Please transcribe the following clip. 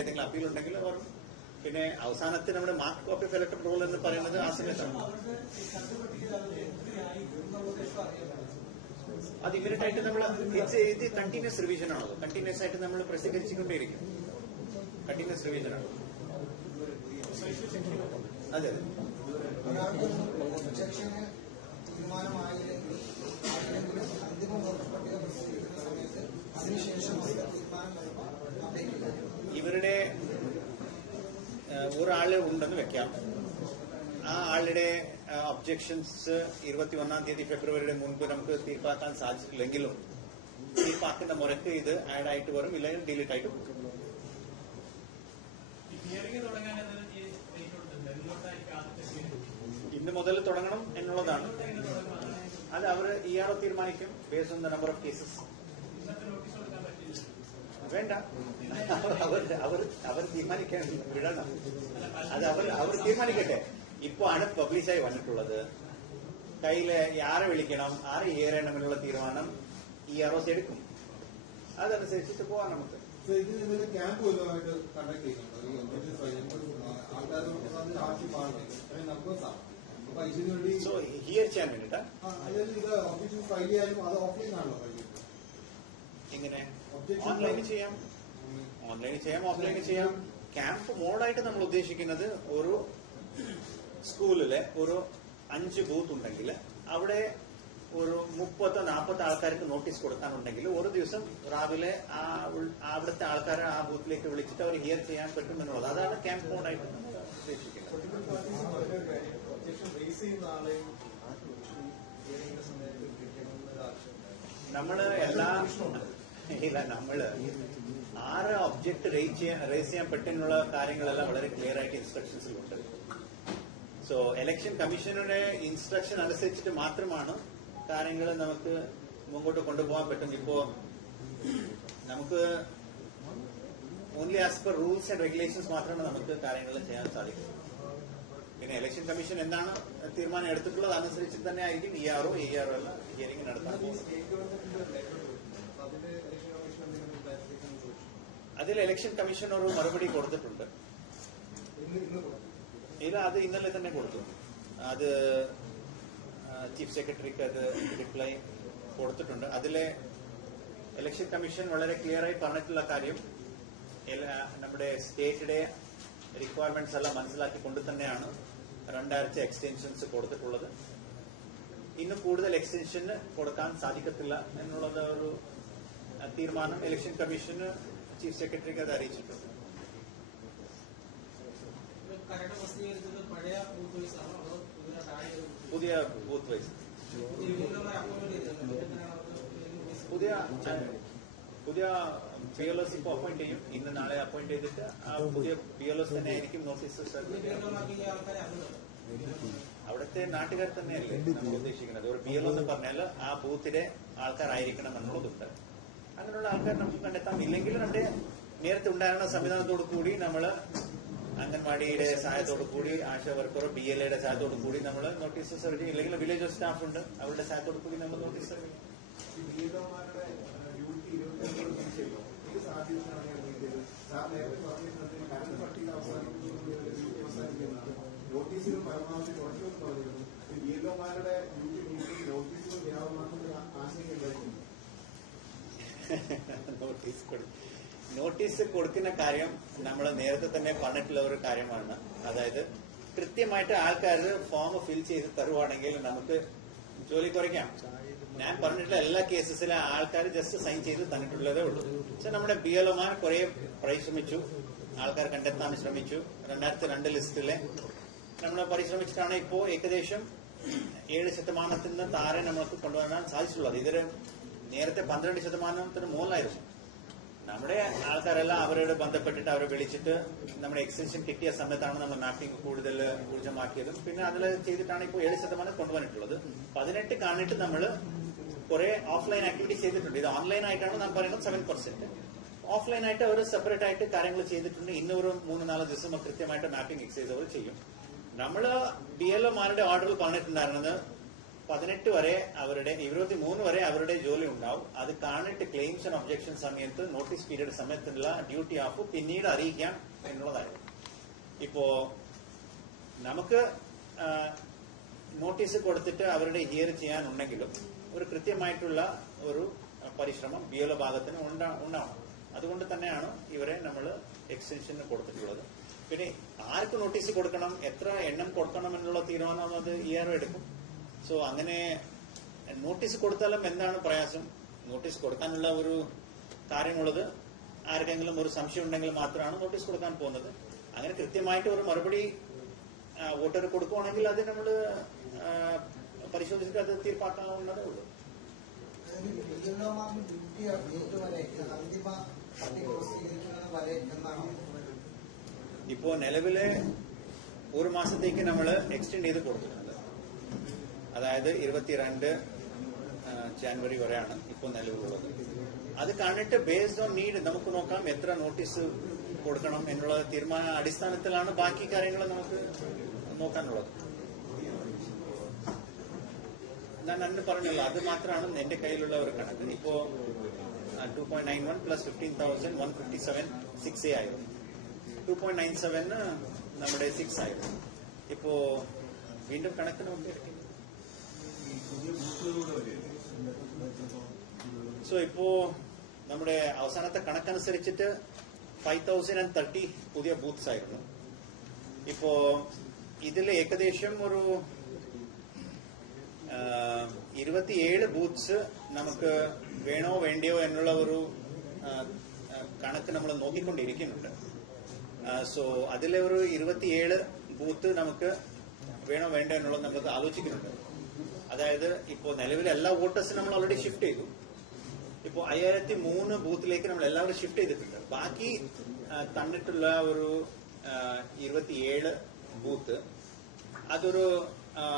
ഏതെങ്കിലും അപ്പീൽ ഉണ്ടെങ്കിൽ പറഞ്ഞു. പിന്നെ അവസാനത്തിൽ നമ്മുടെ mark copy of electoral roll എന്ന് പറയുന്നത് ആ സമയത്താണ് അത് ഇമ്മീഡിയറ്റ് ആയിട്ട് നമ്മൾ ഇത് കണ്ടിന്യൂസ് റിവിഷൻ ആണത്. കണ്ടിന്യൂസ് ആയിട്ട് നമ്മൾ പ്രസിദ്ധീകരിച്ചുകൊണ്ടേയിരിക്കും. കണ്ടിന്യൂസ് റിവിഷൻ ആണ്. അതെ. ഇവരുടെ ഒരാൾ ഉണ്ടെന്ന് വെക്കാം. ആ ആളുടെ ഒബ്ജക്ഷൻസ് ഇരുപത്തി ഒന്നാം തീയതി ഫെബ്രുവരിയുടെ മുൻപ് നമുക്ക് തീർപ്പാക്കാൻ സാധിച്ചിട്ടില്ലെങ്കിലും തീർപ്പാക്കുന്ന മുരക്ക് ഇത് ആഡ് ആയിട്ട് വരും ഇല്ലെങ്കിൽ ഡിലീറ്റ് ആയിട്ട് പോകും ഇന്ന് മുതൽ തുടങ്ങണം എന്നുള്ളതാണ്. അത് അവർ ഇ ആർ ഒ തീരുമാനിക്കും base on the number of cases വേണ്ട. അവർ അവർ അവർ തീരുമാനിക്കാൻ വിടണം. അത് അവർ അവർ തീരുമാനിക്കട്ടെ. ഇപ്പൊ ആണ് പബ്ലിഷായി വന്നിട്ടുള്ളത്. കയ്യിൽ ആരെ വിളിക്കണം ആരെ ഏറണം എന്നുള്ള തീരുമാനം ഈ അറോസ് എടുക്കും. അതനുസരിച്ചിട്ട് പോവാം നമുക്ക്. എങ്ങനെ ക്യാമ്പ് വല്ലതുമായിട്ട് കണ്ടക്ട് ചെയ്യുന്നുണ്ടോ? സോ ഹിയർ ചെയ്യാൻ വേണ്ടിട്ടാ ഓൺലൈനിൽ ചെയ്യാം. ഓൺലൈനിൽ ചെയ്യാം. ഓഫ്ലൈനിൽ ചെയ്യാം ക്യാമ്പ് മോഡായിട്ട് നമ്മൾ ഉദ്ദേശിക്കുന്നത് ഒരു സ്കൂളിലെ ഒരു അഞ്ച് ബൂത്ത് ഉണ്ടെങ്കിൽ അവിടെ ഒരു മുപ്പത്തോ നാൽപ്പത്തോ ആൾക്കാർക്ക് നോട്ടീസ് കൊടുക്കാനുണ്ടെങ്കിൽ ഒരു ദിവസം രാവിലെ ആ അവിടുത്തെ ആൾക്കാരെ ആ ബൂത്തിലേക്ക് വിളിച്ചിട്ട് അവർ ഹിയർ ചെയ്യാൻ പറ്റും എന്നുള്ളത്. അതാണ് ക്യാമ്പ് മോഡായിട്ട് നമ്മൾ ഉദ്ദേശിക്കുന്നത്. നമ്മൾ എല്ലാ ഇല്ല നമ്മൾ ആറ് ഒബ്ജക്ട് റേസ് ചെയ്യാൻ റേസ് ചെയ്യാൻ പറ്റുന്നുള്ള കാര്യങ്ങളെല്ലാം വളരെ ക്ലിയർ ആയിട്ട് ഇൻസ്ട്രക്ഷൻസിലുണ്ട് സോ ഇലക്ഷൻ കമ്മീഷനുടെ ഇൻസ്ട്രക്ഷൻ അനുസരിച്ചിട്ട് മാത്രമാണ് കാര്യങ്ങൾ നമുക്ക് മുമ്പോട്ട് കൊണ്ടുപോകാൻ പറ്റും ഇപ്പോ നമുക്ക് only as per rules and regulations മാത്രമേ നമുക്ക് കാര്യങ്ങൾ ചെയ്യാൻ സാധിക്കൂ. പിന്നെ ഇലക്ഷൻ കമ്മീഷൻ എന്താണ് തീരുമാനം എടുത്തിട്ടുള്ളത്? അനുസരിച്ച് തന്നെ ആയിരിക്കും E R O E R O എല്ലാം ഹിയറിംഗ് നടത്താൻ പോകുന്നത് സ്റ്റേറ്റ് ഗവൺമെന്റിന്റെ ഒരു ലെറ്റർ കൊടുത്തു അപ്പൊ അതിന്റെ ഇലക്ഷൻ കമ്മീഷൻ എന്തെങ്കിലും ക്ലാരിഫിക്കേഷൻ ചോദിച്ചു അതിൽ ഇലക്ഷൻ കമ്മീഷൻ മറുപടി കൊടുത്തിട്ടുണ്ട്. ഇത് അത് ഇന്നലെ തന്നെ കൊടുത്തു. അത് ചീഫ് സെക്രട്ടറിക്ക് അത് റിപ്ലൈ കൊടുത്തിട്ടുണ്ട്. അതിലെ ഇലക്ഷൻ കമ്മീഷൻ വളരെ ക്ലിയർ ആയി പറഞ്ഞിട്ടുള്ള കാര്യം നമ്മുടെ സ്റ്റേറ്റിന്റെ റിക്വയർമെന്റ്സ് എല്ലാം മനസ്സിലാക്കിക്കൊണ്ട് തന്നെയാണ് രണ്ടാഴ്ച എക്സ്റ്റൻഷൻസ് കൊടുത്തിട്ടുള്ളത്. ഇന്ന് കൂടുതൽ എക്സ്റ്റൻഷന് കൊടുക്കാൻ സാധിക്കത്തില്ല എന്നുള്ളത് ഒരു തീരുമാനം. ഇലക്ഷൻ കമ്മീഷന് ചീഫ് സെക്രട്ടറിക്ക് അത് അറിയിച്ചിട്ടുണ്ട്? പുതിയ ബൂത്ത് വൈസ് പുതിയ പുതിയ പി എൽ എസ് ഇപ്പൊ അപ്പോയിന്റ് ചെയ്യും. ഇന്ന് നാളെ അപ്പോയിന്റ് ചെയ്തിട്ട് ആ പുതിയ പി എൽ എസ് തന്നെ ആയിരിക്കും നോട്ടീസ് അവിടുത്തെ നാട്ടുകാർ തന്നെയല്ലേ നമ്മൾ ഉദ്ദേശിക്കുന്നത്? ഒരു പി എൽ എന്ന് പറഞ്ഞാൽ ആ ബൂത്തിലെ ആൾക്കാരായിരിക്കണം എന്നുള്ളതുണ്ട് അങ്ങനെയുള്ള ആൾക്കാർ നമുക്ക് കണ്ടെത്താം ഇല്ലെങ്കിൽ നമ്മുടെ നേരത്തെ ഉണ്ടായിരുന്ന സംവിധാനത്തോടു കൂടി നമ്മൾ അംഗൻവാടിയുടെ സഹായത്തോടു കൂടി ആശാ വർക്കറോ ബി എൽ എയുടെ സഹായത്തോടു കൂടി നമ്മൾ നോട്ടീസ് സെർവ് ഇല്ലെങ്കിൽ വില്ലേജ് സ്റ്റാഫ് ഉണ്ട് അവരുടെ സഹായത്തോടു കൂടി നമ്മൾ നോട്ടീസ് സെർവ് ചെയ്യും. നോട്ടീസ് കൊടുക്കും നോട്ടീസ് കൊടുക്കുന്ന കാര്യം നമ്മൾ നേരത്തെ തന്നെ പറഞ്ഞിട്ടുള്ള ഒരു കാര്യമാണ്. അതായത് കൃത്യമായിട്ട് ആൾക്കാർ ഫോം ഫിൽ ചെയ്ത് തരുവാണെങ്കിൽ നമുക്ക് ജോലി കുറയ്ക്കാം. ഞാൻ പറഞ്ഞിട്ടുള്ള എല്ലാ കേസസിലും ആൾക്കാർ ജസ്റ്റ് സൈൻ ചെയ്ത് തന്നിട്ടുള്ളതേ ഉള്ളൂ. പക്ഷെ നമ്മുടെ ബി എൽ ഒമാർ കുറെ പരിശ്രമിച്ചു. ആൾക്കാർ കണ്ടെത്താൻ ശ്രമിച്ചു. രണ്ടായിരത്തി രണ്ട് ലിസ്റ്റിലെ നമ്മൾ പരിശ്രമിച്ചിട്ടാണ് ഇപ്പോ ഏകദേശം ഏഴ് ശതമാനത്തിന് താഴെ നമ്മൾക്ക് കൊണ്ടുവരാൻ സാധിച്ചിട്ടുള്ളത്. ഇതിന് നേരത്തെ പന്ത്രണ്ട് ശതമാനത്തിന് മുകളിലായിരുന്നു. നമ്മുടെ ആൾക്കാരെല്ലാം അവരോട് ബന്ധപ്പെട്ടിട്ട് അവരെ വിളിച്ചിട്ട് നമ്മുടെ എക്സ്റ്റൻഷൻ കിട്ടിയ സമയത്താണ് നമ്മൾ മാപ്പിംഗ് കൂടുതൽ ഊർജമാക്കിയതും. പിന്നെ അതിൽ ചെയ്തിട്ടാണ് ഇപ്പോൾ ഏഴ് ശതമാനം കൊണ്ടുവന്നിട്ടുള്ളത്. പതിനെട്ട് കാണിട്ട് നമ്മൾ കുറെ ഓഫ്ലൈൻ ആക്ടിവിറ്റി ചെയ്തിട്ടുണ്ട്. ഇത് ഓൺലൈൻ ആയിട്ടാണ് നാം പറയുന്നത് സെവൻ പെർസെന്റ് ഓഫ്ലൈൻ ആയിട്ട് അവർ സെപ്പറേറ്റ് ആയിട്ട് കാര്യങ്ങൾ ചെയ്തിട്ടുണ്ട്. ഇന്നൊരു മൂന്ന് നാല് ദിവസം കൃത്യമായിട്ട് മാപ്പിംഗ് എക്സൈസ് അവർ ചെയ്യും നമ്മൾ ബി എൽ ഒമാരുടെ ഓർഡറിൽ പറഞ്ഞിട്ടുണ്ടായിരുന്നത് പതിനെട്ട് വരെ അവരുടെ ഇരുപത്തി മൂന്ന് വരെ അവരുടെ ജോലി ഉണ്ടാവും. അത് കാണിട്ട് ക്ലെയിംസ് ആൻഡ് ഒബ്ജക്ഷൻ സമയത്ത് നോട്ടീസ് പീരീഡ് സമയത്തുള്ള ഡ്യൂട്ടി ഓഫ് പിന്നീട് അറിയിക്കാം എന്നുള്ളതായിരുന്നു. ഇപ്പോ നമുക്ക് നോട്ടീസ് കൊടുത്തിട്ട് അവരുടെ ഹിയർ ചെയ്യാനുണ്ടെങ്കിലും ഒരു കൃത്യമായിട്ടുള്ള ഒരു പരിശ്രമം ബി എൽ ഭാഗത്തിന് ഉണ്ടാവണം. അതുകൊണ്ട് തന്നെയാണ് ഇവരെ നമ്മൾ എക്സ്റ്റൻഷന് കൊടുത്തിട്ടുള്ളത്. പിന്നെ ആർക്ക് നോട്ടീസ് കൊടുക്കണം എത്ര എണ്ണം കൊടുക്കണം എന്നുള്ള തീരുമാനം അത് ഇയർ എടുക്കും. സോ അങ്ങനെ നോട്ടീസ് കൊടുത്താലും എന്താണ് പ്രയാസം? നോട്ടീസ് കൊടുക്കാനുള്ള ഒരു കാര്യമുള്ളത് ആർക്കെങ്കിലും ഒരു സംശയം ഉണ്ടെങ്കിൽ മാത്രമാണ് നോട്ടീസ് കൊടുക്കാൻ പോകുന്നത്. അങ്ങനെ കൃത്യമായിട്ട് ഒരു മറുപടി വോട്ടർ കൊടുക്കുവാണെങ്കിൽ അത് നമ്മൾ പരിശോധിച്ചിട്ട് അത് തീർപ്പാക്കാവുന്നതേ ഉള്ളൂ. ഇപ്പോ നിലവിലെ ഒരു മാസത്തേക്ക് നമ്മൾ എക്സ്റ്റെൻഡ് ചെയ്ത് കൊടുത്തിട്ടുണ്ട്. അതായത് ഇരുപത്തിരണ്ട് ജാനുവരി വരെയാണ് ഇപ്പോൾ നിലവിലുള്ളത്. അത് കണ്ടിട്ട് ബേസ്ഡ് ഓൺ നീഡ് നമുക്ക് നോക്കാം എത്ര നോട്ടീസ് കൊടുക്കണം എന്നുള്ള തീരുമാന അടിസ്ഥാനത്തിലാണ് ബാക്കി കാര്യങ്ങൾ നമുക്ക് നോക്കാനുള്ളത്. ഞാൻ അന്ന് പറഞ്ഞല്ലോ അത് മാത്രമാണ് എന്റെ കയ്യിലുള്ള ഒരു കണക്ക്. ഇപ്പോ two point nine one plus fifteen thousand one fifty seven six A ആയിരുന്നു. ടു പോയിന്റ് നയൻ സെവൻ നമ്മുടെ സിക്സ് ആയിരുന്നു. ഇപ്പോ വീണ്ടും കണക്ക് നോക്കി സോ ഇപ്പോ നമ്മുടെ അവസാനത്തെ കണക്കനുസരിച്ചിട്ട് ഫൈവ് തൗസൻഡ് ആൻഡ് തേർട്ടി പുതിയ ബൂത്ത്സ് ആയിരുന്നു. ഇപ്പോ ഇതിൽ ഏകദേശം ഒരു ഇരുപത്തിയേഴ് ബൂത്ത്സ് നമുക്ക് വേണോ വേണ്ടയോ എന്നുള്ള ഒരു കണക്ക് നമ്മൾ നോക്കിക്കൊണ്ടിരിക്കുന്നുണ്ട്. സോ അതിലെ ഒരു ഇരുപത്തിയേഴ് ബൂത്ത് നമുക്ക് വേണോ വേണ്ടോ എന്നുള്ളത് നമുക്ക് ആലോചിക്കുന്നുണ്ട്. അതായത് ഇപ്പോ നിലവിലെ എല്ലാ വോട്ടേഴ്സും നമ്മൾ ഓൾറെഡി ഷിഫ്റ്റ് ചെയ്തു. ഇപ്പോ അയ്യായിരത്തി മൂന്ന് ബൂത്തിലേക്ക് നമ്മൾ എല്ലാവരും ഷിഫ്റ്റ് ചെയ്തിട്ടുണ്ട്. ബാക്കി തന്നിട്ടുള്ള ഒരു ഇരുപത്തിയേഴ് ബൂത്ത് അതൊരു